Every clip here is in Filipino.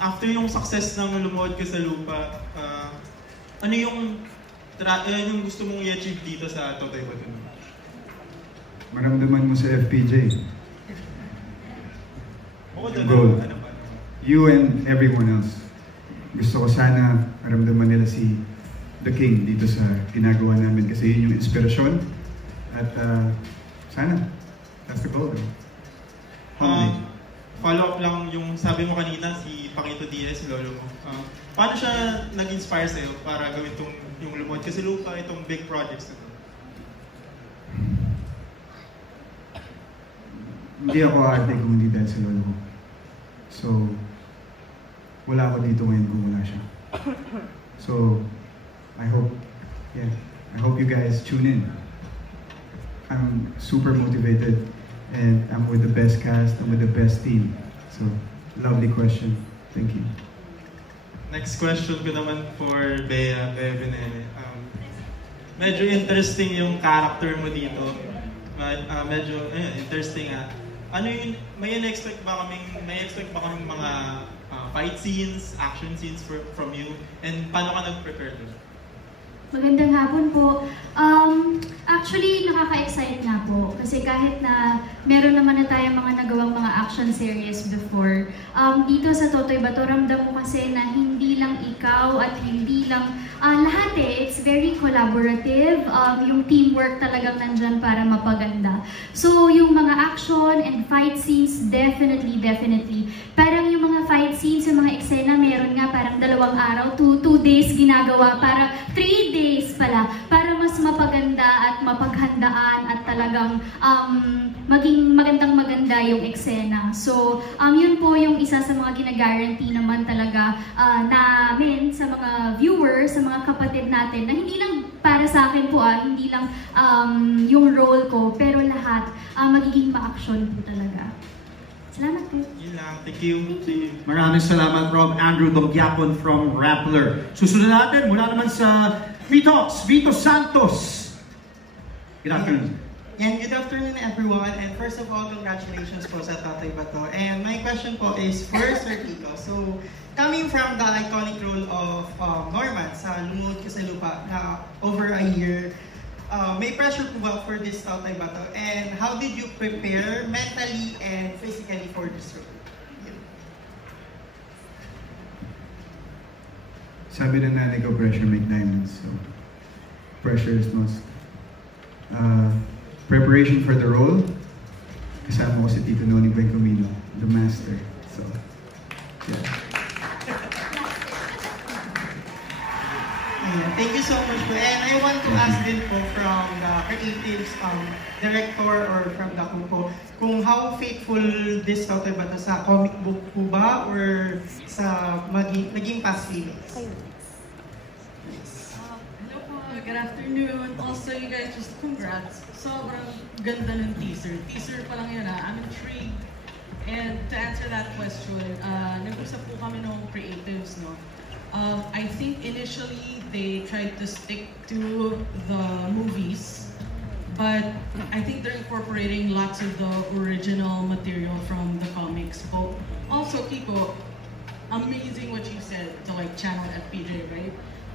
After yung success ng Lumuhod Ka sa Lupa, ano yung gusto mong i-achieve dito sa Totoy Bato? Maramdaman mo sa FPJ. Yung goal. Ano ba? You and everyone else. Gusto ko sana maramdaman nila si The King dito sa ginagawa namin kasi yun yung inspirasyon. At sana, that's the goal. Follow up lang yung sabi mo kanina, si Paquito Diaz, lolo mo. Paano siya nag-inspire sa'yo para gawin yung Lumuhod Ka sa Lupa, itong big projects na to? Hindi ako arte kung hindi dahil sa lolo ko. So, wala ako dito ngayon kung wala siya. So, I hope you guys tune in. I'm super motivated and I'm with the best cast, I'm with the best team. So, lovely question. Thank you. Next question ko naman for Bea Benene. Medyo interesting yung character mo dito. Medyo interesting nga. Ano yung, may expect ba kaming mga fight scenes, action scenes from you? And paano ka nag-prepare doon? Magandang hapon po. Actually, nakaka-excite nga po. Kasi kahit na meron naman na tayong mga nagawang mga action series before, dito sa Totoy Bato, ramdam mo kasi na hindi lang ikaw at hindi lang lahat it's very collaborative. Yung teamwork talagang nandyan para mapaganda. So, yung mga action and fight scenes, definitely. Parang yung mga fight scenes, yung mga eksena, meron nga parang 2 araw, 2 days ginagawa, para 3 days pala, para mas mapaganda at mapaghandaan at talagang maging maganda yung eksena. So, yun po yung isa sa mga gina-guarantee naman talaga namin sa mga viewers, sa mga kapatid natin, na hindi lang para sa akin po, hindi lang yung role ko, pero lahat magiging ma-action po talaga. Salamat po. Yun lang. Thank you. Maraming salamat, Rob Andrew Dogyapon from Rappler. Susunod natin, mula naman sa VTalks, Vito Santos. Good afternoon. And good afternoon, everyone. And first of all, congratulations po sa Totoy Bato. And my question po is for Sir Kiko. So, coming from the iconic role of Norman sa Lumuhod Ka sa Lupa na over a year, may pressure po ba for this Totoy Bato? And how did you prepare mentally and physically for this role? Sabi ng nanay ko, pressure make diamonds. So, pressure is must. Preparation for the role, kasama ko si Tito Noni Bencomino, the master. So, yeah. Thank you so much po. And I want to ask din po from the creatives, director or from the crew po, kung how faithful this Totoy Bato sa comic book po ba or sa naging past feelings? Hello po, good afternoon. Also, you guys, just congrats. Sobrang ganda ng teaser. Teaser pa lang yun I'm intrigued. And to answer that question, nag-usap po kami ng creatives, no? I think initially they tried to stick to the movies, but I think they're incorporating lots of the original material from the comics. But also, Kiko, amazing what you said to like channel FPJ, right?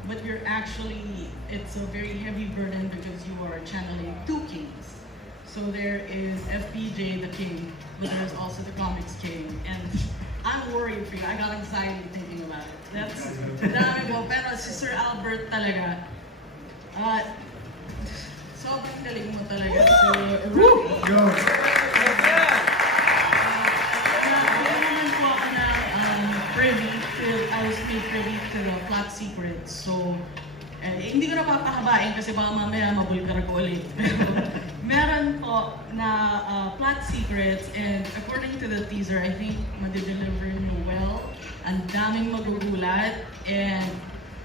But you're actually, it's a very heavy burden because you are channeling 2 kings. So there is FPJ, the king, but there's also the comics king. And I'm worried for you. I got anxiety thinking about it. That's dami po. Pero si Sir Albert talaga, sobrang galing mo talaga. So, I was made privy to the plot secrets. So, hindi ko na papahabain kasi baka mamaya mabulgar ko ulit. Meron po na plot secrets, and according to the teaser, I think madideliver nyo well. Ang daming magugulat, and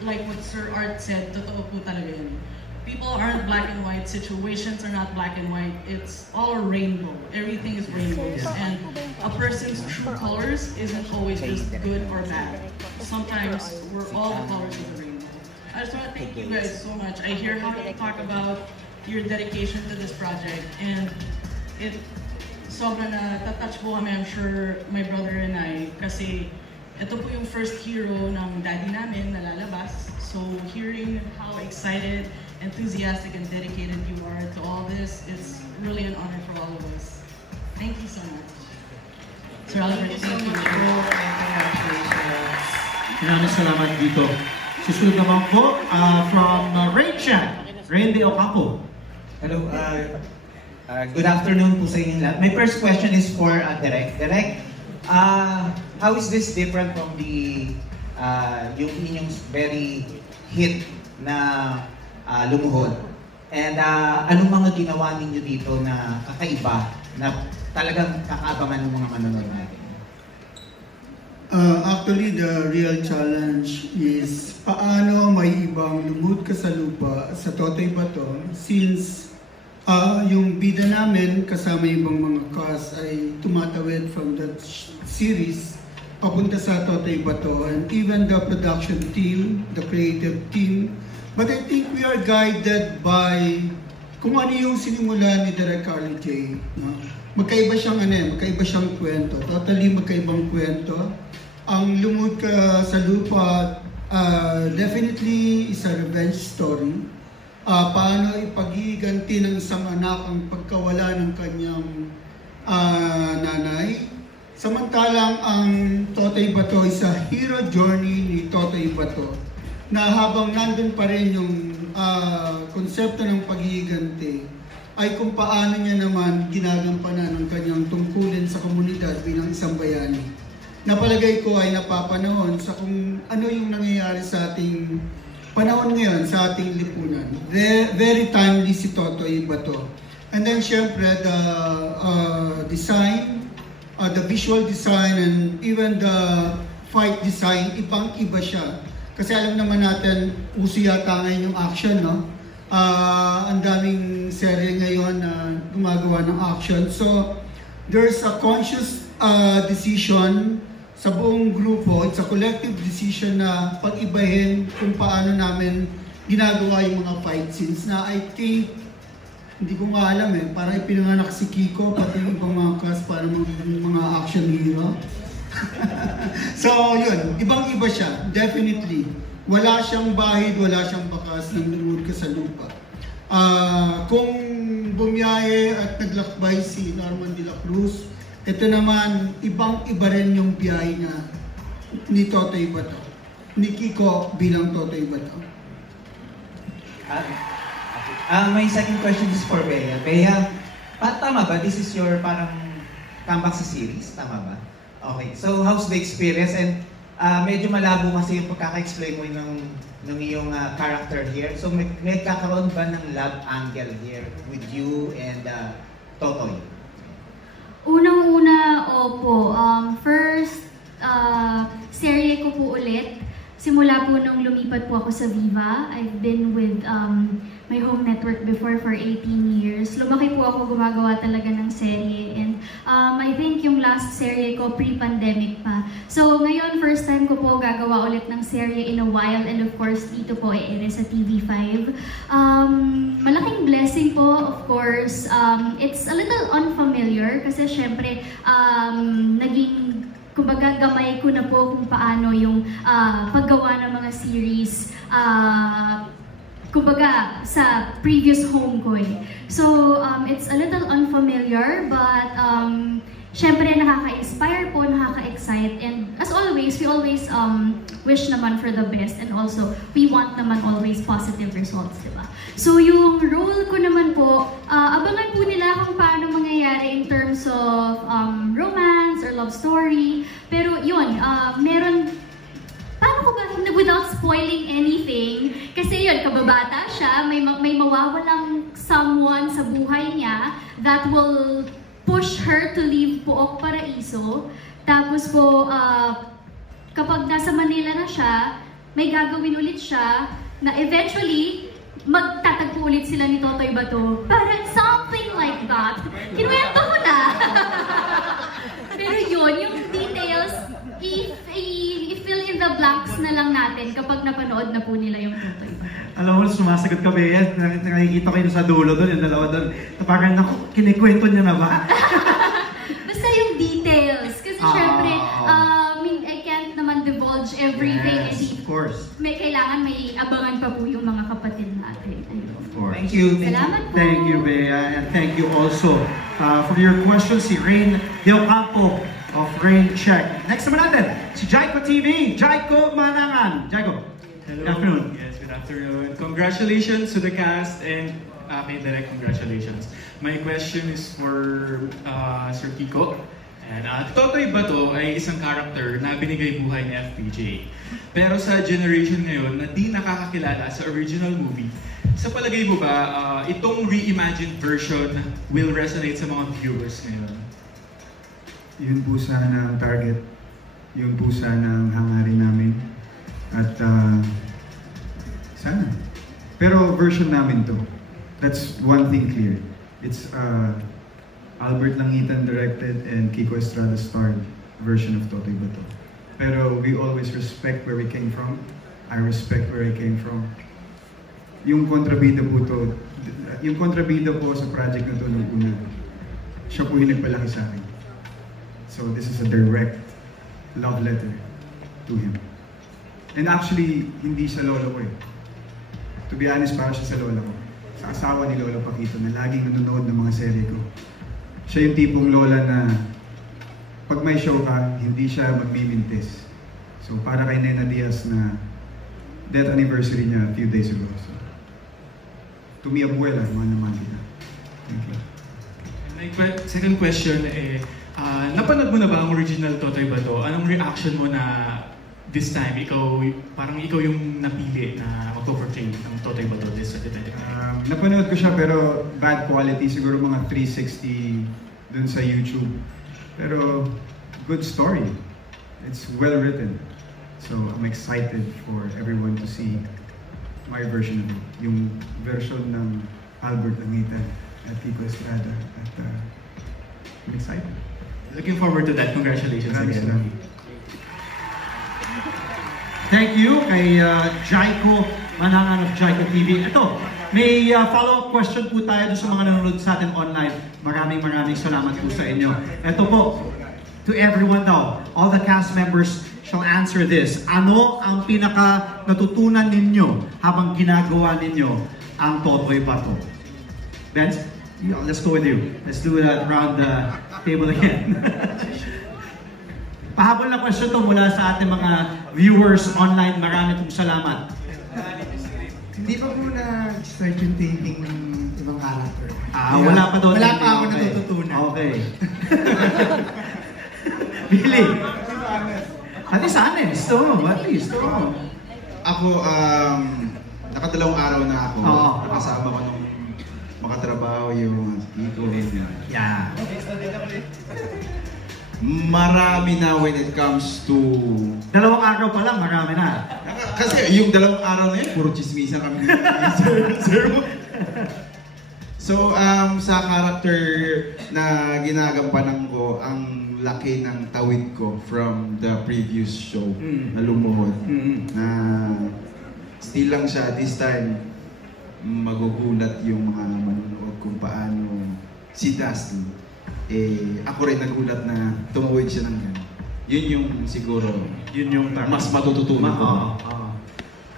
like what Sir Art said, totoo po talaga yun. People aren't black and white, situations are not black and white, it's all a rainbow. Everything is rainbows, and a person's true colors isn't always just good or bad. Sometimes we're all the colors of the rainbow. I just want to thank you guys so much. I hear how you talk about your dedication to this project, and it sobrang na touch po kami, I'm sure my brother and I, kasi ito po yung first hero ng daddy namin na lalabas. So hearing how excited, enthusiastic, and dedicated you are to all this, it's really an honor for all of us. Thank you so much. Sir Albert, Thank you so much po, and congratulations. Maraming salamat dito. Susunod naman po from Rachel, Randy Ocampo. Hello, good afternoon po sa inyong lahat. My first question is for Direk. Direk, how is this different from the yung inyong very hit na Lumuhod? And anong mga ginawa ninyo dito na kakaiba na talagang kakaabangan ng mga manonood natin? Actually, the real challenge is paano may ibang Lumuhod Ka sa Lupa sa Totoy Bato since yung bida namin kasama ibang mga cast ay tumatawid from that series papunta sa Totoy Bato, and even the production team, the creative team. But I think we are guided by kung ano yung sinimula ni Direk Carly J. No? Magkaiba siyang kwento. Totally magkaibang kwento. Ang Lumuhod Ka sa Lupa definitely is a revenge story. Paano ipagiganti ng isang anak ang pagkawala ng kanyang nanay. Samantalang ang Totoy Bato is a hero journey ni Totoy Bato na habang nandun pa rin yung konsepto ng pagiganti ay kung paano niya naman ginagampanan ang kanyang tungkulin sa komunidad bilang isang bayani. Napalagay ko ay napapanahon sa kung ano yung nangyayari sa ating panahon ngayon, sa ating lipunan. Very timely si Totoy Bato. And then syempre the design, the visual design, and even the fight design, ibang-iba siya. Kasi alam naman natin, uso yata ngayon yung action, no? Ang daming serye ngayon na gumagawa ng action. So, there's a conscious decision sa buong grupo. It's a collective decision na pag-ibahin kung paano namin ginagawa yung mga fight scenes na I think, hindi ko nga alam parang ipinanganak si Kiko, pati yung ibang mga cast para maging mga action hero. So, yun, ibang-iba siya, definitely. Wala siyang bahid, wala siyang bakas ng Lumuhod Ka sa Lupa. Kung bumiyahe at naglakbay si Norman de la Cruz, ito naman, ibang-iba rin yung biyahe niya ni Totoy Bato, ni Kiko bilang Totoy Bato. My second question is for Bea. Bea, tama ba? This is your parang comeback sa series? Tama ba? Okay, so how's the experience? And medyo malabo kasi yung pagkaka-explain mo ng iyong character here. So may kakaroon ba ng love angle here with you and Totoy? Unang-una, opo. First, serye ko po ulit. Simula po nung lumipat po ako sa Viva. I've been with my home network before for 18 years. Lumaki po ako gumagawa talaga ng serye. And I think yung last serye ko pre-pandemic pa. So ngayon, first time ko po gagawa ulit ng serye in a while. And of course, dito po it is sa TV5. Malaking blessing po, of course. It's a little unfamiliar kasi syempre naging kumbaga gamay ko na po kung paano yung paggawa ng mga series kumbaga sa previous home ko So it's a little unfamiliar but syempre nakaka-inspire po, nakaka-excite, and as always, we always wish naman for the best, and also we want naman always positive results, diba? So yung role ko naman po, abangan po nila kung paano mangyayari in terms of romance or love story. Pero yun, meron, paano ko ba, without spoiling anything, kasi yun, kababata siya, may mawawalang someone sa buhay niya that will push her to leave Pook Paraiso. Tapos po, kapag nasa Manila na siya, may gagawin ulit siya na eventually, magtatagpo ulit sila ni Totoy Bato. Parang something like that. Kinuwento ko na. Pero yun, yung details, i-fill in the blanks na lang natin kapag napanood na po nila yung Totoy Bato. Alam mo, sumasagot ka, Bea. Nakikita ko yun sa dulo doon, yung dalawa doon. Parang naku, kinikwento niya na ba? Basta yung details. Kasi syempre, I can't naman divulge everything. Yes, Hindi, of course. kailangan may abangan pa po yung mga kapatid natin. Ayun. Of course. Thank you. Salamat po. Thank you, Bea, and thank you also for your questions, si Rain Del Campo of Rain Check. Next naman natin, si Jaiko TV, Jaiko Manangan. Jaiko, Hello. good afternoon. Yes, good afternoon. Congratulations to the cast and kay Direk, congratulations. My question is for Sir Kiko. And Totoy Bato ay isang character na binigay buhay ni FPJ. Pero sa generation ngayon na di nakakakilala sa original movie, sa palagay mo ba itong reimagined version will resonate sa mga viewers ngayon? Yun po sana ang target. Yun po sana ang hangarin namin. At sana. Pero version namin to. That's one thing clear. It's Albert Langitan directed and Kiko Estrada starred version of Totoy Bato. Pero we always respect where we came from. I respect where I came from. Yung kontrabida po to, yung kontrabida po sa project na to nung una, siya po yung nagpalaki sa akin. So this is a direct love letter to him. And actually, hindi siya lolo ko eh. To be honest, para siya sa lola ko. Sa asawa ni Lola Paquito na laging nanonood ng mga serye ko. Siya yung tipong lola na pag may show ka, hindi siya magmimintis. So para kay Nena Diaz na death anniversary niya a few days ago. So, to me, abuela, mahal naman kita. Thank you. My second question napanood mo na ba ang original Totoy Bato? Anong reaction mo na this time, parang ikaw yung napili na mag-portray ng Totoy Bato this sa Detective? Napanood ko siya pero bad quality, siguro mga 360 dun sa YouTube. Pero good story. It's well written. So I'm excited for everyone to see my version of it. Yung version ng Albert Langitan at Kiko Estrada. At I'm excited. Looking forward to that. Congratulations again. Thank you kay Jaiko Manangan of Jaiko TV. Ito, may follow-up question po tayo sa mga nanonood sa atin online. Maraming salamat po sa inyo. Ito po, to everyone daw, all the cast members shall answer this. Ano ang pinaka natutunan ninyo habang ginagawa ninyo ang Totoy Bato? Benz, let's go with you. Let's do that around the table again. Pahabol na question to mula sa ating mga viewers online. Marami pong salamat. Hindi pa po na-start yung thinking ng ibang character. Wala pa doon. Wala pa ako natututunan. Okay. Billy. At least honest. At least. Ako, nakadalawang araw na ako. Oo. Nakasama ko nung makatrabaho yung Kiko. Yeah. Marami na when it comes to... Dalawang araw pa lang, marami na. Kasi yung dalawang araw na yun, puro chismisan kami. Sir. So, sa character na ginagampanan ko, ang laki ng tawid ko from the previous show na lumuhod. Na still lang siya, this time, magugulat yung mga manonood kung paano si Dusty. Ako rin nagulat na tumawid siya ng gano'n. Yun yung siguro, yun yung mas matututunan ko.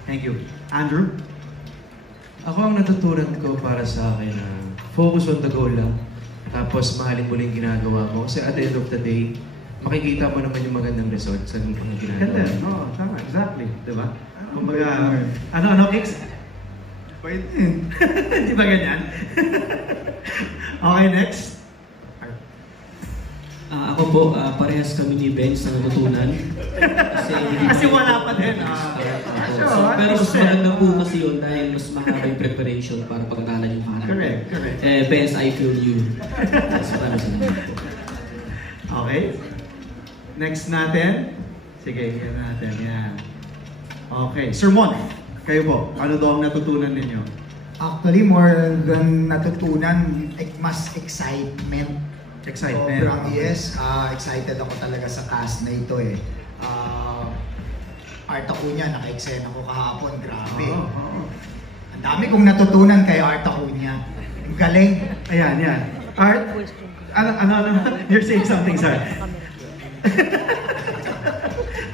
Thank you. Andrew? Ako ang natutunan ko para sa akin na focus on the goal lang. Tapos mahalin mo lang yung ginagawa mo. Kasi at the end of the day, makikita mo naman yung magandang result sa mga ginagawa. Ganda. Oo, tama. Exactly. Diba? Kumbaga, ano, Kicks? Pwede din. Di ba ganyan? Okay, next. Ako po, parehas kami ni Benz na natutunan. Kasi wala pa din. Pero mas maganda po kasi yun dahil mas mahaba yung preparation para pagkakalan yung pangalan. Correct. Benz, I feel you. That's para sa naman po. Okay. Next natin. Sige, yan natin. Yan. Okay. Sir Mon, kayo po, ano daw ang natutunan ninyo? Actually, more than natutunan, mas excitement. Sobrang yes, excited ako talaga sa cast na ito eh. Art Acuña, naka-eksena ko kahapon, grabe. Ang dami kong natutunan kay Art Acuña. Ang galing. Ayan, yan. Art, ano, you're saying something, sir.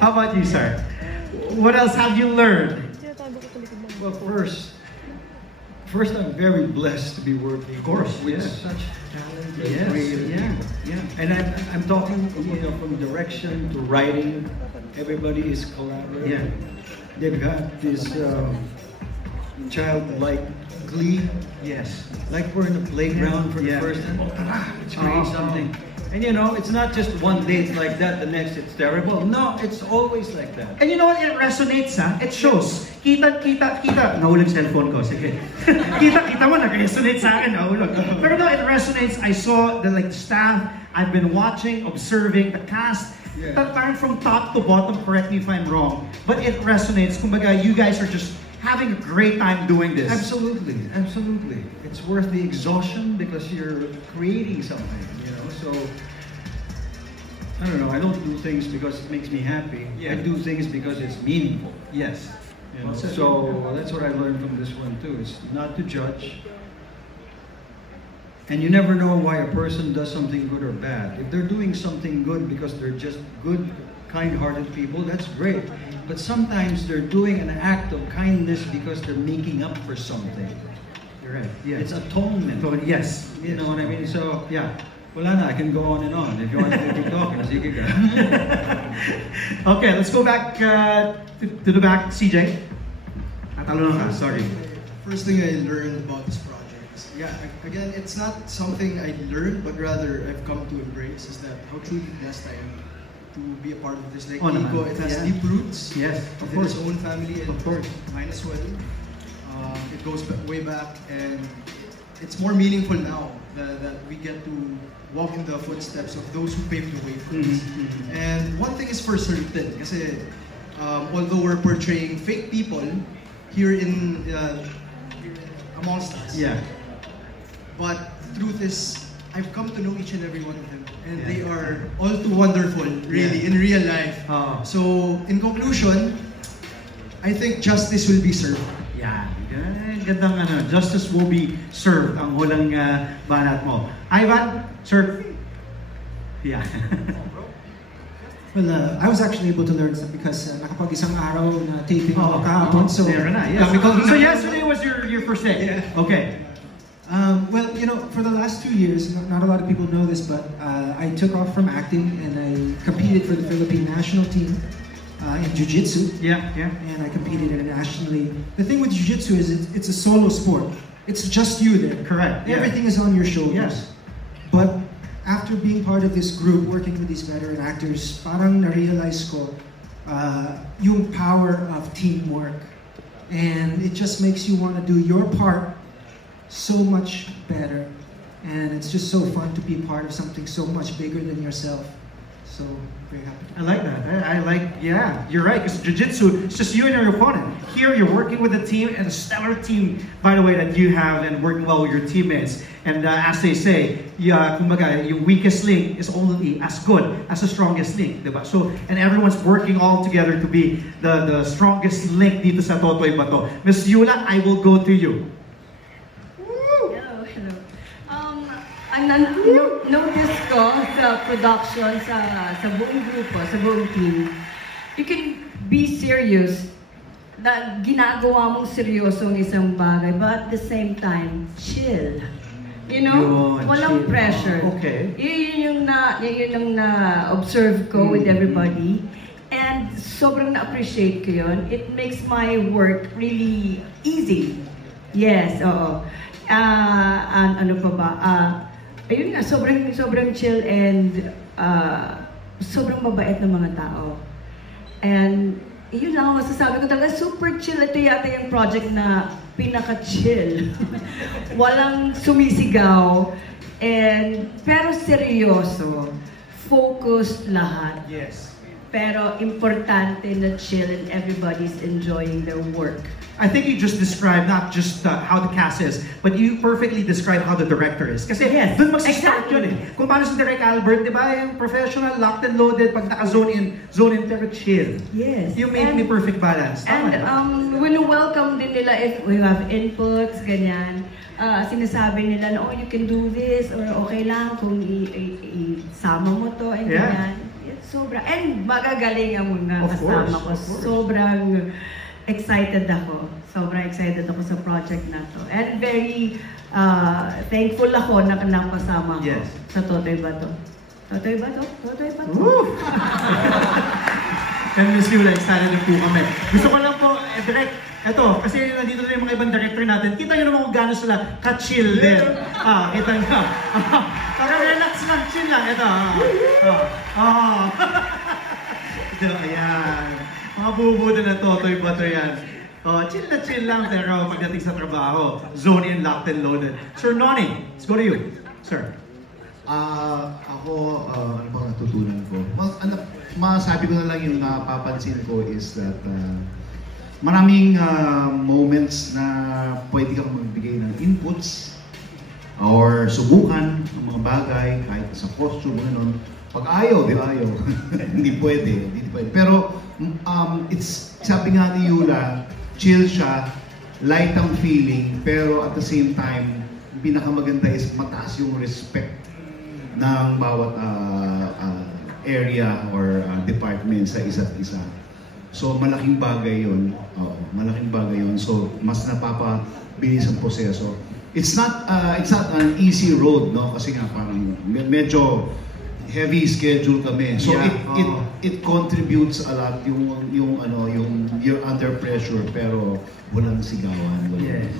How about you, sir? What else have you learned? Well, first, I'm very blessed to be working with such talented, creative people. Yeah. And I'm talking from direction to writing. Everybody is collaborating. Yeah. They've got this childlike glee. Yes. Like we're in a playground for the first time. Let's create something. And it's not just one day it's like that, the next it's terrible. No, it's always like that. And you know what? It resonates, ha? It shows. Kita. Nahulog cellphone ko. Sige. Kita mo, nag-resonate sa akin. Nahulog. Pero no, it resonates. I saw the staff. I've been watching, observing the cast. Yeah. Parang from top to bottom, correct me if I'm wrong. But it resonates. Kumbaga, you guys are just having a great time doing this. Absolutely. It's worth the exhaustion because you're creating something, So, I don't know, I don't do things because it makes me happy. I do things because it's meaningful. Yes. So, that's what I learned from this one too. It's not to judge. And you never know why a person does something good or bad. If they're doing something good because they're just good, kind-hearted people, that's great. But sometimes they're doing an act of kindness because they're making up for something. You're right. Yeah. It's atonement. Yes. You know what I mean? So, yeah. Wala na, I can go on and on. If you want to keep talking, sige ka. Okay, let's go back to the back. CJ. Natalon ka, sorry. First thing I learned about this project is, again, it's not something I learned, but rather I've come to embrace, is that how truly blessed I am to be a part of this. Like Nico, it has deep roots. Yes, of within course. its own family, and of course. mine as well. It goes way back, and it's more meaningful now that we get to walk in the footsteps of those who paved the way for us. And one thing is for certain, kasi although we're portraying fake people here in amongst us, but the truth is, I've come to know each and every one of them, and they are all too wonderful, really, in real life. So, in conclusion, I think justice will be served. Yeah. Gandang justice will be served ang hulang banat mo. Ivan, sir. Yeah. Well, I was actually able to learn some because nakapag-isang araw na taping ako kahapon. So, there na, yes. So yesterday was your first day? Yeah. Okay. Well, for the last 2 years, not a lot of people know this, but I took off from acting and I competed for the Philippine national team in Jiu-Jitsu. Yeah. And I competed internationally. The thing with Jiu-Jitsu is it's a solo sport. It's just you there. Correct. Everything is on your shoulders. Yes. But after being part of this group, working with these veteran actors, parang na-realize ko yung power of teamwork. And it just makes you want to do your part so much better. And it's just so fun to be part of something so much bigger than yourself. So, very happy. I like that. I like, you're right, because Jiu-Jitsu, it's just you and your opponent. Here, you're working with a team, and a stellar team, by the way, that you have, and working well with your teammates. And as they say, kumbaga, your weakest link is only as good as the strongest link, diba? So, and everyone's working all together to be the strongest link dito sa Totoy Bato. Ms. Yula, I will go to you. Notice ko sa production, sa buong grupo, sa buong team, you can be serious, na ginagawa mong seryoso ng isang bagay, but at the same time, chill. Walang pressure. Okay. Yun yung na-observe ko with everybody. And sobrang na-appreciate ko yun. It makes my work really easy. Yes, oo. Ano pa ba? Ayun nga, sobrang chill and sobrang mabait ng mga tao. And yun lang ang masasabi ko talaga, super chill. Ito yata yung project na pinaka-chill. Walang sumisigaw. Pero seryoso. Focused lahat. Yes. Pero importante na chill and everybody's enjoying their work. I think you just described not just how the cast is, but you perfectly describe how the director is. Kasi dun mag-start yun eh. Kung paano si Direk Albert, di ba, yung professional, locked and loaded, pag naka-zone in, pero chill. Yes. You made me perfect balance. And welcome din nila if we have inputs, ganyan. Sinasabi nila na, you can do this, or okay lang kung isama mo to, and ganyan. Sobra. And magagalingan mo na Of kasama course, ko. Sobrang excited ako. Sobrang excited ako sa project na to. And very thankful ako na napasama ko sa Totoy Bato. Totoy Bato? Totoy Bato? And Miss Lula, excited na po kami. Gusto ko lang po, direct, eto, kasi nandito na yung mga ibang director natin, kita nyo naman kung gano'n sila ka-chill din. Kita nyo. Parang relax lang, chill lang. Ito. Ito, ayan. Mga bubuto na Totoy Bato yan. Chill lang, pero pagdating sa trabaho, zone in, locked and loaded. Sir Nonny, let's go to you. Sir. Ako, ano bang natutunan ko? Masabi ko na lang yung napapansin ko is that maraming moments na pwede kang magbigay ng inputs or subukan ng mga bagay, kahit sa costume, gano'n. Pag ayaw, di ba ayaw? Hindi pwede. Pero, sabi nga ni Yula, chill siya, light ang feeling, pero at the same time, pinakamaganda is mataas yung respect ng bawat area or department sa isa't isa. So malaking bagay yun. Malaking bagay yun. So mas napapabilis ang proseso. It's not an easy road, no? Kasi nga parang medyo heavy schedule kami. So it contributes a lot yung you're under pressure pero walang sigawan. Yes.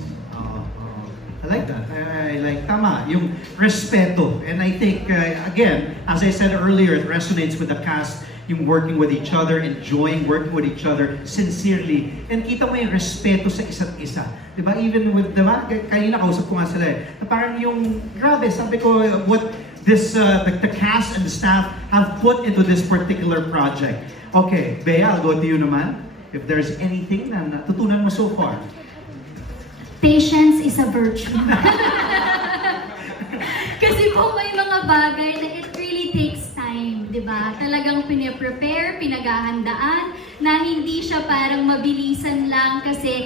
I like that. I like, tama, yung respeto. And I think, again, as I said earlier, it resonates with the cast, yung working with each other, enjoying working with each other, sincerely. And kita mo yung respeto sa isa't isa. Diba? Even with, diba? Kanina kausap ko nga sila eh. Na parang yung, grabe, sabi ko, what this, the cast and the staff have put into this particular project. Okay, Bea, I'll go to you naman. If there's anything na natutunan mo so far. Patience is a virtue. Kasi po may mga bagay na it really takes time, di ba? Talagang pinaprepare, pinaghahandaan, na hindi siya parang mabilisan lang kasi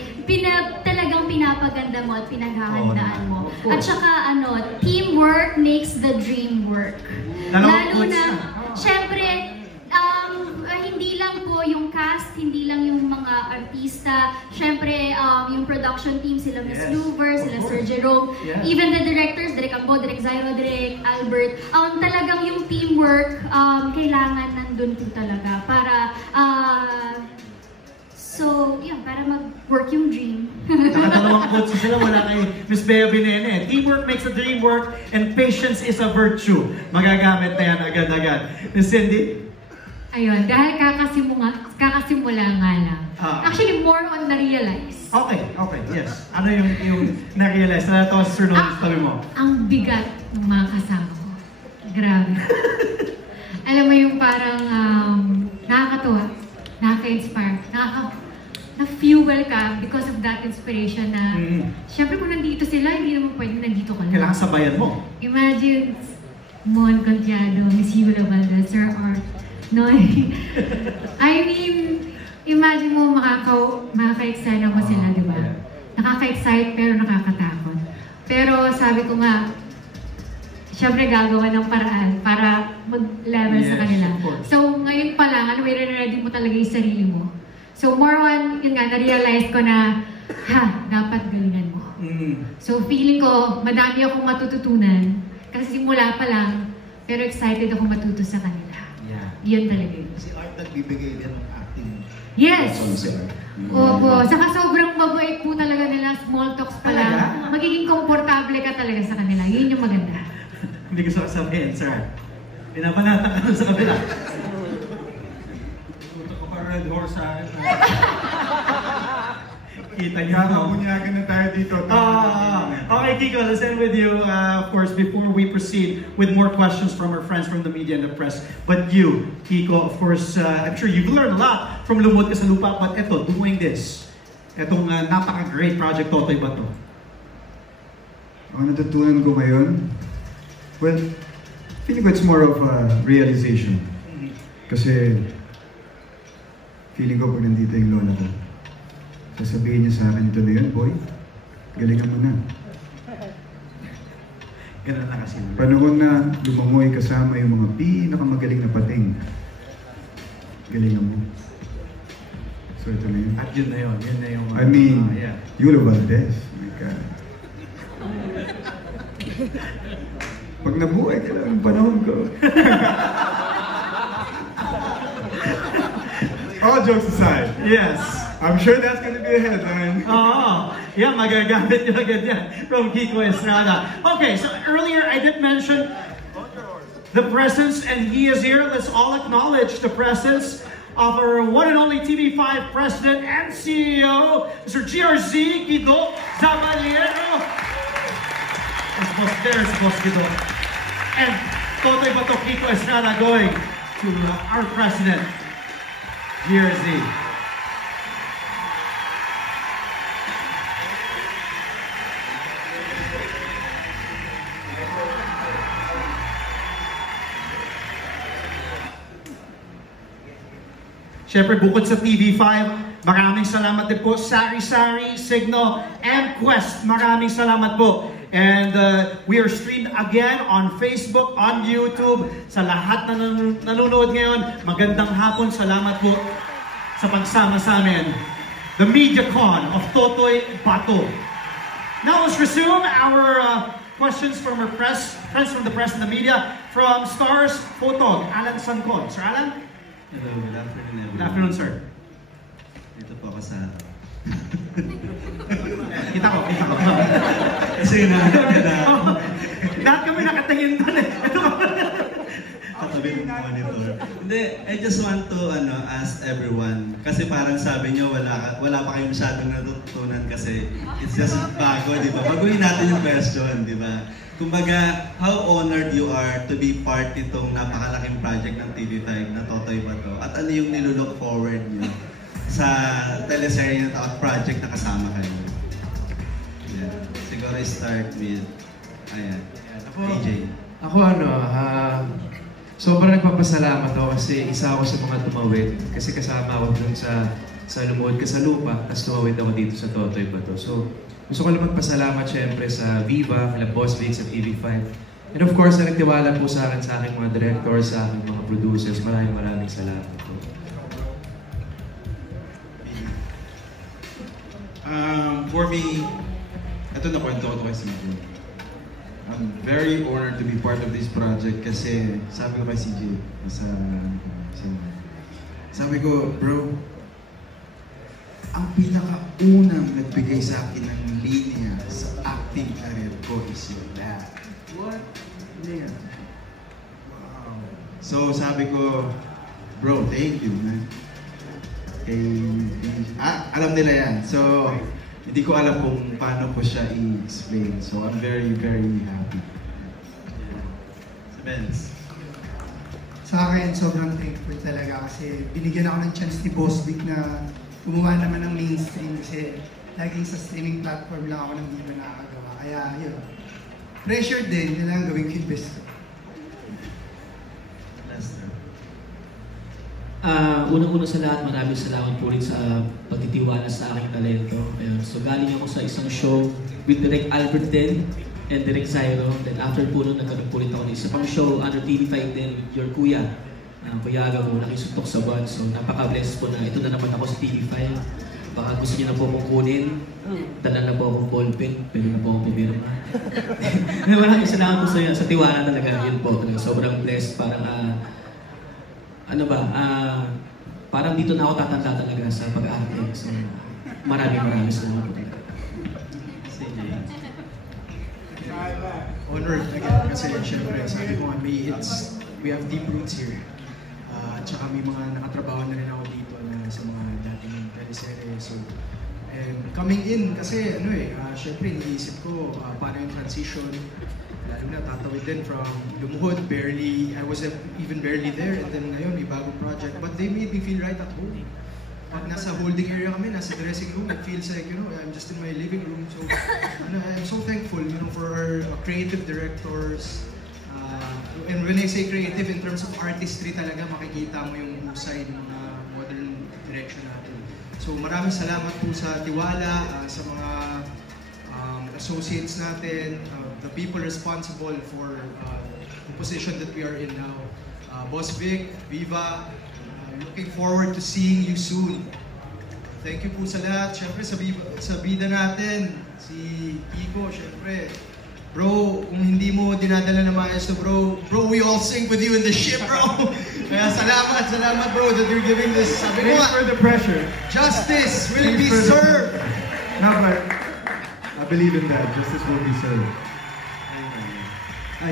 talagang pinapaganda mo at pinaghahandaan mo. At saka teamwork makes the dream work. Lalo na, syempre, hindi lang po yung cast, hindi lang yung mga artista, syempre yung production team, sila Miss Louver, sila Sir Jerome, even the directors, Direk Ambo, Direk Zairo, Direk Albert, talagang yung teamwork, kailangan nandun po talaga para para mag-work yung dream. Nakadalawang quotes sila, wala kay Miss Bea Binene. Teamwork makes the dream work and patience is a virtue. Magagamit na yan agad-agad. Miss Cindy? Ayun, dahil kakasimula nga lang. Actually, more on na-realize. Okay, yes. Ano yung na-realize? Ano ito, Sir Noel, sabi mo? Ang bigat ng mga kasama ko. Grabe. Alam mo yung parang nakakatuwa, nakaka-inspire, na-fuel ka because of that inspiration na syempre kung nandito sila, hindi naman pwede nandito ka lang. Kailangan sabayan mo. Imagine, Mon Contiado, Miss Yula Valdez, Sir Art, Noy. I mean, imagine mo makaka-excite mo sila, di ba? Nakaka-excite pero nakakatakot. Pero sabi ko nga, syempre gagawa ng paraan para mag-level sa kanila. So ngayon pa lang, ready mo talaga yung sarili mo. So more on, yun nga, na-realize ko na, dapat galingan mo. So feeling ko, madami akong matututunan. Kasi simula pa lang, pero excited ako matuto sa kanila. Yun talaga yun. Si Art nagbibigay din ng acting. Yes! Opo. Saka sobrang mabait po talaga nila. Small talks pa lang. Magiging komportable ka talaga sa kanila. Yun yung maganda. Hindi ko sabihin, sir. Pinapanatan ka sa kabila. Tuto ko pa red horse sa akin. Kita niyo ako. Bunyagan na tayo dito. Okay, Kiko, let's end with you, of course, before we proceed with more questions from our friends from the media and the press. But you, Kiko, of course, I'm sure you've learned a lot from Lumod Ka sa Lupa, but eto, doing this, etong napaka-great project, Totoy Bato. Ang natutunan ko ngayon, well, feeling ko it's more of a realization. Kasi, feeling ko pag nandito yung lola ko, sasabihin niya sa akin, ito na yun, boy. Galingan mo na. Ganun na kasi. Panahon na lumangoy kasama yung mga pinakamagaling na pating. galingan mo. So ito na yun. At yun na yun yung... I mean, yeah. Yulo Valdez. My God. Pag nabuhay ka lang ng panahon ko. All jokes aside. Yes. I'm sure that's going to be a headline. Yeah, magagamit yung agad yan from Kiko Estrada. Okay, so earlier I did mention the presence, and he is here. Let's all acknowledge the presence of our one and only TV5 President and CEO, Mr. GRZ Guido Zabaliero. There's Boss Guido. And Totoy Bato Kiko Estrada going to our President, GRZ. Siyempre, bukod sa TV5, maraming salamat din po. Sari-Sari, Signo, and Quest. Maraming salamat po. And we are streamed again on Facebook, on YouTube. Sa lahat na nanonood ngayon, magandang hapon. Salamat po sa pagsama sa amin. The MediaCon of Totoy Bato. Now let's resume our questions from our friends from the press and the media. From Stars Photog, Alan Sancon. Sir Alan? Hello, good afternoon everyone. Good afternoon, sir. Dito po ako sa... Kita ko. Kasi lahat kami nakatingin doon eh. Katabi ng monitor. Hindi, I just want to ask everyone. Kasi parang sabi nyo, wala pa kayo masyadong natutunan kasi it's just bago, di ba? Baguhin natin yung question, di ba? Kumbaga, how honored you are to be part itong napakalaking project ng TV5 na Totoy Bato? At ano yung nilulook forward nyo sa teleserye na at project na kasama kayo? Yeah. Siguro start with, AJ. Ako sobrang nagpapasalamat ako kasi isa ako sa mga tumawid. Kasi kasama ako dun sa Lumuhod Ka sa Lupa, tapos tumawid ako dito sa Totoy Bato. So, gusto ko lang magpasalamat syempre sa Viva, kala Boss Vic, sa TV5. And of course, na nagtiwala po sa aking mga directors, sa aking mga producers. Maraming salamat po. For me, ito na kwento ko kay CJ. I'm very honored to be part of this project kasi sabi ko kay CJ, sabi ko, bro, ang pinakaunang nagbigay sa akin ng linya sa acting career ko is your dad. What? Yeah. Wow. So sabi ko, bro, thank you, man. Alam nila yan. So, hindi ko alam kung paano ko siya i-explain. So, I'm very, very happy. Sa Benz. Sa akin, sobrang thankful talaga kasi binigyan ako ng chance ni Boss Vic na gumawa naman ng mainstream kasi laging sa streaming platform lang ako nang hindi mo nakakagawa. Kaya yun, pressure din, yun lang gawin ko yung best ko. Unang-una sa lahat, maraming salamat po rin sa pagtitiwala sa aking talento. So galing ako sa isang show with Direk Albert din and Direk Zairo. Then after po nun, nagkaroon po rin ako ng isa pang show under TV5 din with your kuya. Kuya Aga mo, nakisutok sa buwan. So napaka-blessed po na ito na naman ako sa TV5. Baka gusto niyo na po akong kunin. Dala na po akong ballpen, pero na po akong pumirma. Maraming salamat po sa tiwala talaga. Yun po, sobrang blessed. Parang parang dito na ako tatanda talaga sa pag-arte. So, maraming salamat po. Honored again kasi syempre sabi ko nga we have deep roots here. At saka may mga nakatrabaho na rin ako dito na sa mga dating teleserye. So, and coming in kasi syempre iniisip ko paano yung transition. Lalo na tatawid din from Lumuhod, I wasn't even barely there, and then ngayon may bagong project. But they made me feel right at home. Pag nasa holding area kami, nasa dressing room, it feels like, I'm just in my living room. So, I'm so thankful, for our creative directors. And when I say creative, in terms of artistry talaga, makikita mo yung husay ng mga modern direction natin. So, maraming salamat po sa tiwala, sa mga associates natin, the people responsible for the position that we are in now. Boss Vic, Viva, looking forward to seeing you soon. Thank you po sa lahat. Siyempre sa bida natin, si Kiko, siyempre. Bro, kung hindi mo dinadala ng maestro, bro, we all sing with you in the ship, bro. Kaya salamat bro that you're giving this. Sabi ko Thanks for the pressure. Justice will be served. No, but I believe in that. Justice will be served.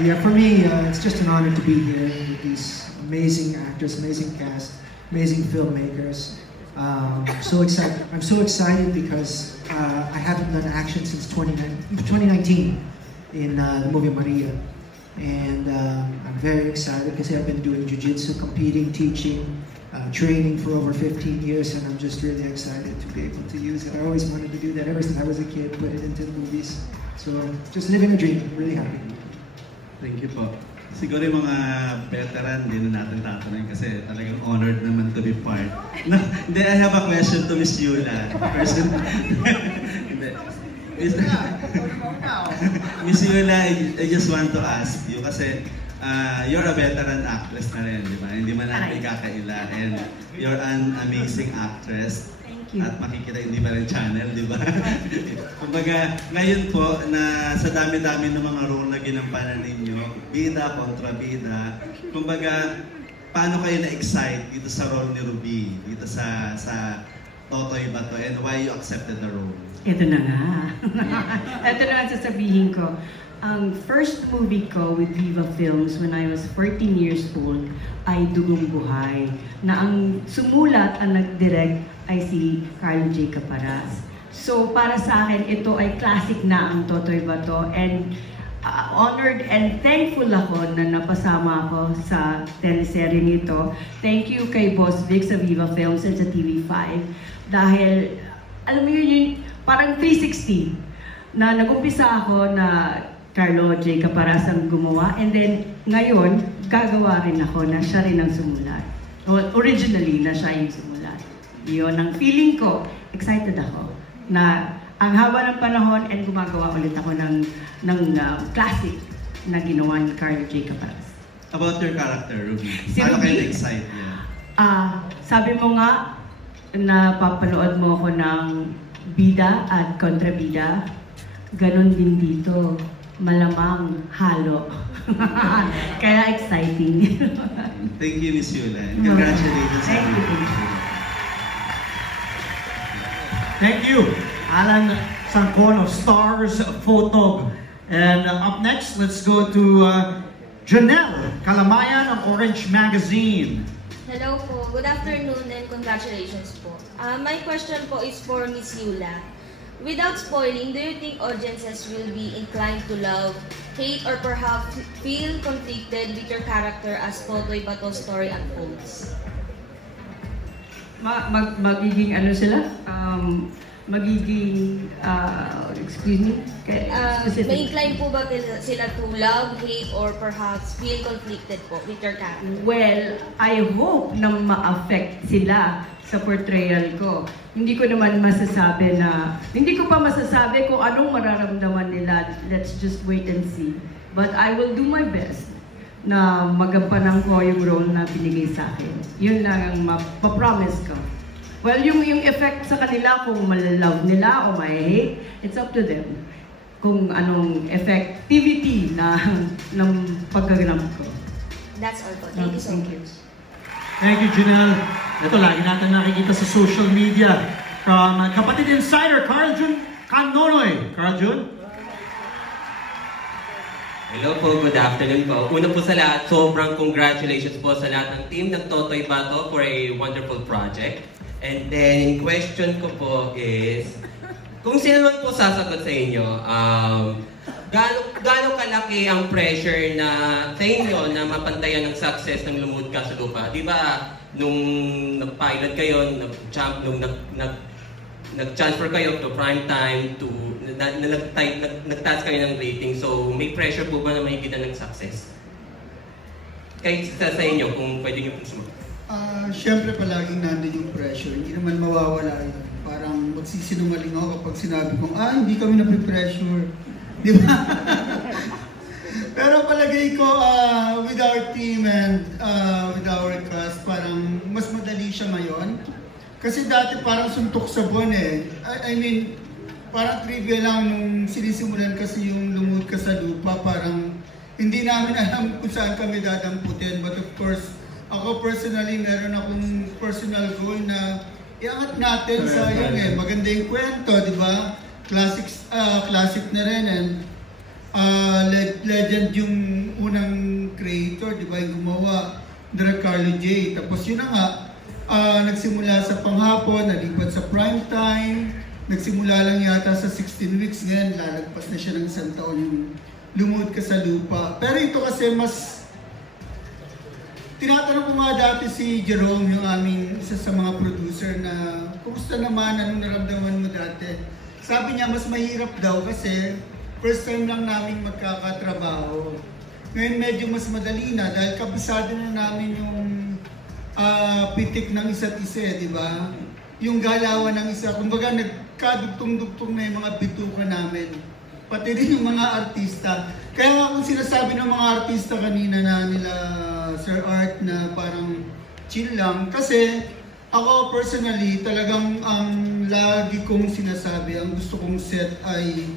Yeah, for me, it's just an honor to be here with these amazing actors, amazing cast, amazing filmmakers. So excited! I'm so excited because I haven't done action since 2019 in the movie Maria, and I'm very excited because I've been doing jiu-jitsu, competing, teaching, training for over 15 years, and I'm just really excited to be able to use it. I always wanted to do that ever since I was a kid, put it into the movies. So just living a dream. I'm really happy. Thank you po. Siguro yung mga veteran, hindi na natin tatanungin kasi talagang honored naman to be part. No, hindi, I have a question to Miss Yula. Miss Yula, I just want to ask you kasi you're a veteran actress na rin, di ba? Hindi man natin ikakaila. And you're an amazing actress. Thank you. At makikita hindi pa rin channel, di ba? Kumbaga, ngayon po, na sa dami-dami ng mga role na ginampanan ninyo, bida kontra bida, kumbaga, paano kayo na-excite dito sa role ni Ruby, dito sa Totoy Bato, and why you accepted the role? Ito na nga. Ito na ang sasabihin ko. Ang first movie ko with Viva Films when I was 14 years old ay Dugong Buhay, na ang sumulat, ang nag-direct ay si Carlo J. Caparas. So para sa akin, ito ay classic na ang Totoy Bato, and honored and thankful ako na napasama ako sa teleserye nito. Thank you kay Boss Vic sa Viva Films and sa TV5 dahil alam mo yun, parang 360 na nag-umpisa ako na Carlo J. Caparas ang gumawa, and then ngayon gagawa rin ako na siya rin ang sumulat. Originally na siya yung sumulat. Yun ang feeling ko. Excited ako na ang haba ng panahon and gumagawa ulit ako ng classic na ginawa ni Carlo J. Caparas. About your character, Ruby. Paano kayo na-excite niya? Sabi mo nga, napapanood mo ako ng bida at kontrabida. Ganon din dito. Malamang halo. Kaya exciting. Thank you, Miss Yula. And congratulations. Thank you. Thank you, Alan Sancon of Stars Photog. And up next, let's go to Janelle Calamayan of Orange Magazine. Hello po. Good afternoon and congratulations po. My question po is for Miss Yula. Without spoiling, do you think audiences will be inclined to love, hate, or perhaps feel conflicted with your character as Totoy Bato's story unfolds? Magiging ano sila? Magiging, excuse me? May inclined po ba sila to love, hate, or perhaps feel conflicted po with your character? Well, I hope na ma-affect sila sa portrayal ko. Hindi ko pa masasabi kung anong mararamdaman nila. Let's just wait and see. But I will do my best na magampanan ko yung role na binigay sa akin. Yun lang ang mapapromise ko. Well, yung effect sa kanila, kung malalove nila o may-hate, it's up to them. Kung anong effectivity ng paggaganap ko. That's all po. Thank you so much. Thank you, Janelle. Ito, lagi natin nakikita sa social media from kapatid insider, Carl Jun Canonoy. Carl Jun? Hello po, good afternoon po. Una po sa lahat, sobrang congratulations po sa lahat ng team ng Totoy Bato for a wonderful project. And then, question ko po is, kung sino man po sasagot sa inyo, gaano kalaki ang pressure na sa inyo na mapantayan ng success ng Lumuhod Ka sa Lupa? Di ba, nung nag-pilot kayo, nag-transfer kayo to prime time, to nag-task kayo ng rating, so may pressure po ba na mahigitan ng success? Kahit sa inyo, kung pwede nyo po sumagot. Siyempre palaging nandun yung pressure, hindi naman mawawala yun. Parang magsisinungaling ako kapag sinabi kong, hindi kami napipressure. Di ba? Pero palagay ko, with our team and with our cast, parang mas madali hindi siya ngayon. Kasi dati parang suntok sa buwan eh. I mean, parang trivia lang nung sinisimulan kasi yung Lumuhod Ka sa Lupa, parang hindi namin alam kung saan kami dadamputin. But of course, ako personally, meron akong personal goal na iangat natin sa yun eh. Maganda yung kwento, di ba? Classic na rin and legend yung unang creator, di ba? Yung gumawa, Direk Carlo J. Tapos yun na nga, nagsimula sa panghapon, nalipat sa prime time, nagsimula lang yata sa 16 weeks, ngayon lalagpas na siya ng isang taon yung Lumuhod Ka sa Lupa. Pero ito kasi mas, tinatanong ko nga dati si Jerome, yung aming isa sa mga producer na, kumusta naman, anong naramdaman mo dati? Sabi niya, mas mahirap daw kasi first time lang namin magkakatrabaho. Ngayon medyo mas madali na dahil kabisado na namin yung pitik ng isa't isa, di ba? Yung galawan ng isa, kumbaga nagkadugtong-dugtong na yung mga bituka namin. Pati rin yung mga artista. Kaya nga kung sinasabi ng mga artista kanina na nila Sir Art na parang chill lang. Kasi ako personally, talagang ang lagi kong sinasabi, ang gusto kong set ay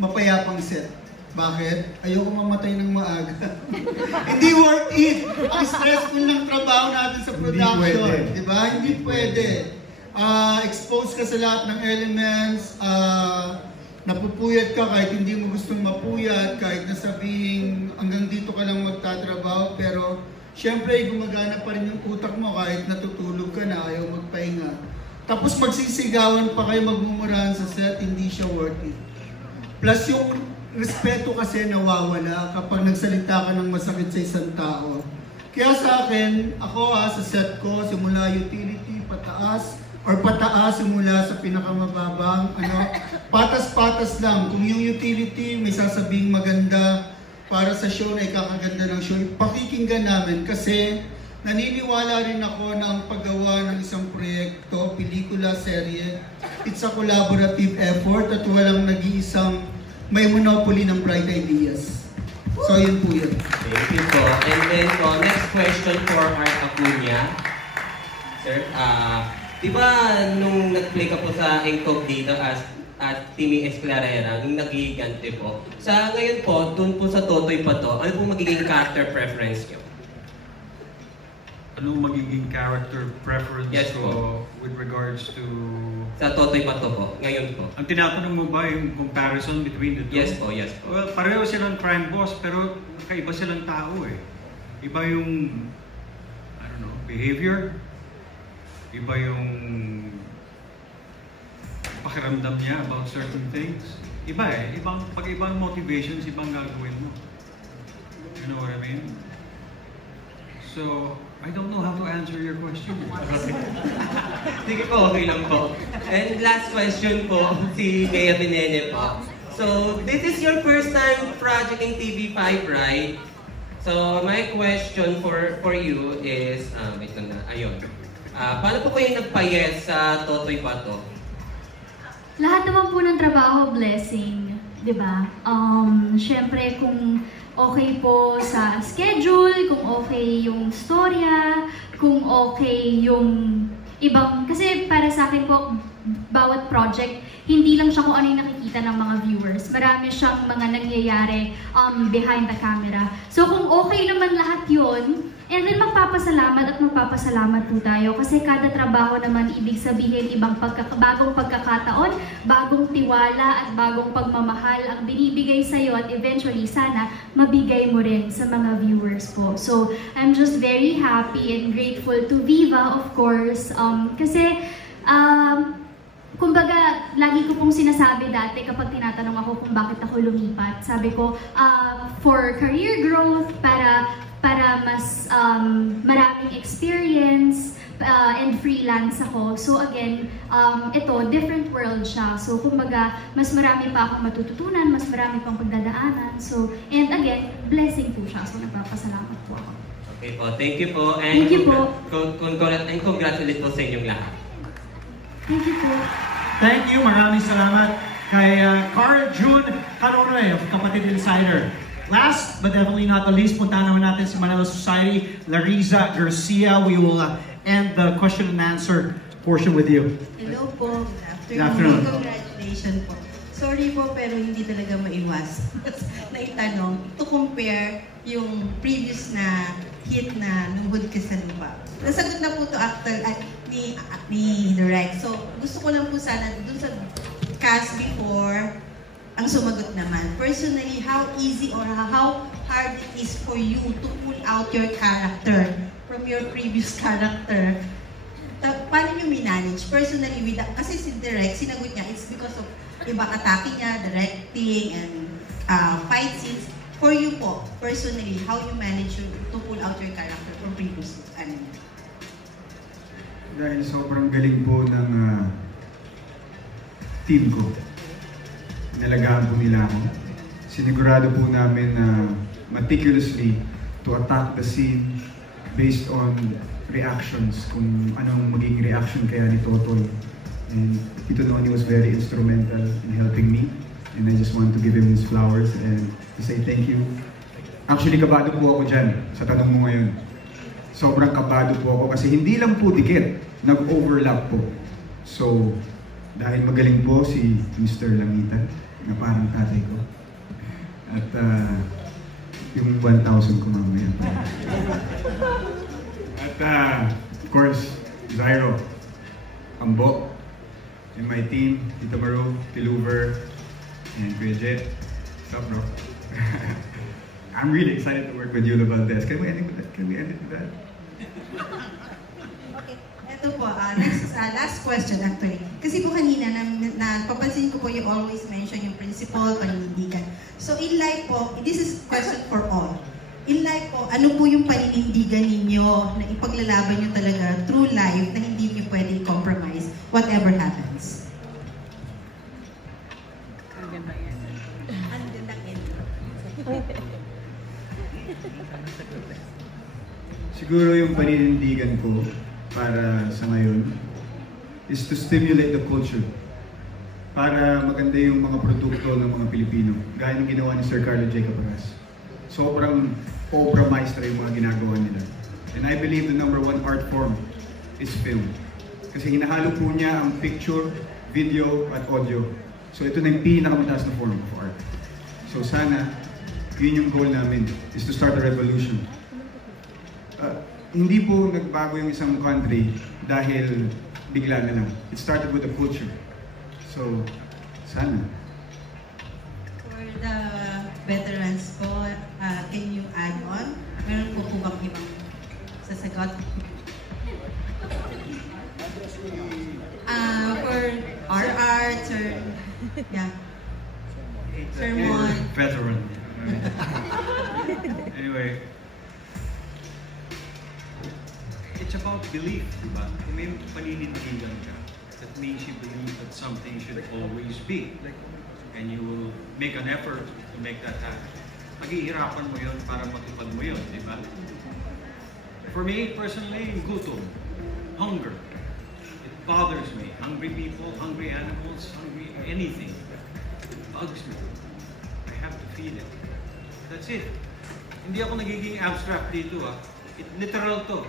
mapayapang set. Bakit? Ayoko mamatay ng maaga. Hindi worth it! Ang stressful ng trabaho natin sa production. Di ba? Hindi pwede. Expose ka sa lahat ng elements. Napupuyat ka kahit hindi mo gustong mapuyat. Kahit nasabihin hanggang dito ka lang magtatrabaho. Pero syempre gumagana pa rin yung utak mo kahit natutulog ka na, ayaw magpahinga. Tapos magsisigawan pa kayo, magmumurahan sa set, hindi siya worth it. Plus yung respeto kasi nawawala kapag nagsalita ka ng masakit sa isang tao. Kaya sa akin, ako sa set ko, simula utility, pataas, simula sa pinakamababang, patas-patas lang. Kung yung utility may sasabing maganda para sa show na ikakaganda ng show, pakikinggan namin kasi naniniwala rin ako na ang paggawa ng isang proyekto, pelikula, serye, it's a collaborative effort at walang nag-iisang may monopoly ng bright ideas. So yun po yun. Thank you po. And then po, next question for Art Acuña. Sir, di ba nung nag-play ka po sa Incognito at Timmy Esclarera, nung nag-gigante po, sa ngayon po, dun po sa Totoy Bato, ano po magiging character preference nyo? Anong magiging character preference ko with regards to... Sa Totoy Bato po, ngayon po. Ang tinatanong mo ba yung comparison between the two? Yes po, yes po. Well, pareho silang crime boss pero kaiba silang tao eh. Iba yung, I don't know, behavior. Iba yung pakiramdam niya about certain things. Iba eh. Pag ibang motivations, ibang gagawin mo. You know what I mean? So, I don't know how to answer your question. Sige po, okay lang po. And last question po, si Bea Binene po. So, this is your first time project in TV5, right? So, my question for you is, wait lang na, ayun. Paano po kayo nagpa-yes sa Totoy Bato? Lahat naman po ng trabaho, blessing. Diba? Siyempre, kung okay po sa schedule, kung okay yung storya, kung okay yung ibang... Kasi para sa akin po, bawat project, hindi lang siya kung ano yung nakikita ng mga viewers. Marami siyang mga nangyayari behind the camera. So kung okay naman lahat yun, and then magpapasalamat po tayo kasi kada trabaho naman ibig sabihin bagong pagkakataon, bagong tiwala at bagong pagmamahal ang binibigay sa'yo at eventually sana mabigay mo rin sa mga viewers po. So I'm just very happy and grateful to Viva of course kasi kumbaga, lagi ko pong sinasabi dati kapag tinatanong ako kung bakit ako lumipat. Sabi ko, for career growth, para mas maraming experience and freelance ako. So again, ito, different world siya. So kumbaga, mas marami pa akong matututunan, mas marami pang pagdadaanan. So, and again, blessing po siya. So nagpapasalamat po ako. Okay po, thank you po. And thank you po. And congratulate po sa inyong lahat. Thank you po. Thank you, maraming salamat kay Cara June Canonoy of Kapatid Insider. Last but definitely not the least, puntahan naman natin si Manila Society, Larissa Garcia. We will end the question and answer portion with you. Hello po. Good afternoon. Congratulations po. Sorry po, pero hindi talaga maiwas na itanong, to compare yung previous na hit na Lungkod Ka sa Lupa. Nasagot na po to actor ni Direk. So, gusto ko lang po sana dun sa cast before, ang sumagot naman. Personally, how easy or how hard it is for you to pull out your character from your previous character? Paano nyo minanage? Personally, kasi si Direk, sinagot niya, it's because of iba atake niya, directing, and fight scenes. For you po, personally, how you manage to pull out your character from previous anime? Dahil sobrang galing po ng team ko. Inalagaan po nila ako. Sinigurado po namin na meticulously to attack the scene based on reactions, kung anong magiging reaction kaya ni Totoy. And Tito Noni was very instrumental in helping me. And I just want to give him his flowers and to say thank you. Actually, kabado po ako dyan sa tanong mo ngayon. Sobrang kabado po ako kasi hindi lang po dikit, nag-overlap po. So, dahil magaling po si Mr. Langitan, na parang tatay ko. At yung 1,000 ko mamaya. At of course, Zyro, Ambo, and my team, Tito Maru, Tiluver, and Kuya Jet. What's up, bro? I'm really excited to work with Yula Valdez. Can we end it with that? Can we end it with that? Okay, ito po, last question actually. Kasi po kanina, napapansin ko po you always mention yung principle, paninindigan. So in life po, this is question for all. In life po, ano po yung paninindigan ninyo na ipaglalaban nyo talaga through life na hindi nyo pwedeng compromise whatever happens? Siguro yung paninindigan ko para sa ngayon is to stimulate the culture para maganda yung mga produkto ng mga Pilipino. Gaya ng ginawa ni Sir Carlo J. Caparas. Sobrang obra maestra yung mga ginagawa nila. And I believe the #1 art form is film. Kasi hinahalo po niya ang picture, video, at audio. So ito na yung pinakamataas na form of art. So sana, yun yung goal namin, is to start a revolution. Hindi po nagbago yung isang country dahil bigla na lang. It started with the culture. So, sana. For the veterans po, can you add on? Meron po bang ibang sasagot? For our art, or yeah. Sermon. Veteran. Anyway, it's about belief, diba? Kung may paninindigan ka, that means you believe that something should always be. And you will make an effort to make that happen. Maghihirapan mo yun para matupad mo yun, di ba? For me, personally, gutom, hunger. It bothers me. Hungry people, hungry animals, hungry anything. It bugs me. I have to feed it. That's it. Hindi ako nagiging abstract dito, ah. Literal to.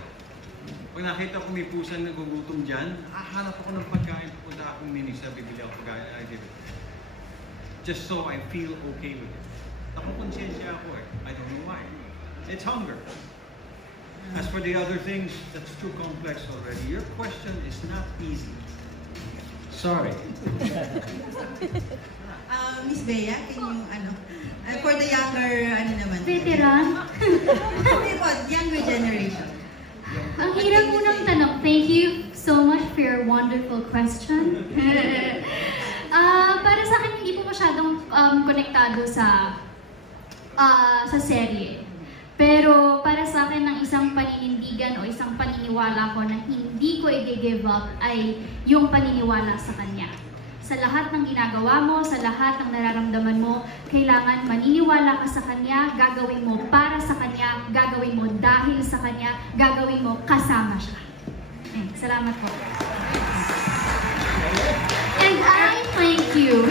Pag nakita ko may pusan na gugutom dyan, hahanap ako ng pagkain, pupunta akong minisa, bibili ako pagkain, I give it. Just so I feel okay with it. Nakukonsensya ako eh. I don't know why. It's hunger. As for the other things, that's too complex already. Your question is not easy. Sorry. Miss Bea, can you, for the younger, Veteran? Younger generation. Ang hirap mo ng tanong. Thank you so much for your wonderful question. Para sa akin, hindi po masyadong konektado sa serye. Pero para sa akin, ang isang paninindigan o isang paniniwala ko na hindi ko i-give up ay yung paniniwala sa Kanya. Sa lahat ng ginagawa mo, sa lahat ng nararamdaman mo, kailangan maniniwala ka sa Kanya, gagawin mo para sa Kanya, gagawin mo dahil sa Kanya, gagawin mo kasama siya. Salamat po. And I thank you.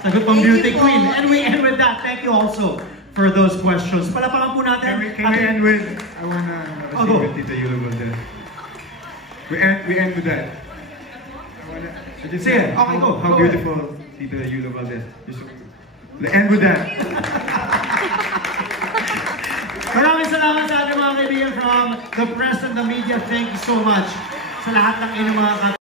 Sagot pang beauty queen. And we end with that. Thank you also for those questions. Palapakan po natin. Can we end with, I wanna have a with Tita Yula Valdez. We end with that. Sige, okay, go. How Go beautiful Tita Yula Valdez. We end with that. Maraming salamat sa ating mga kaibigan from the press and the media. Thank you so much sa lahat ng inyong mga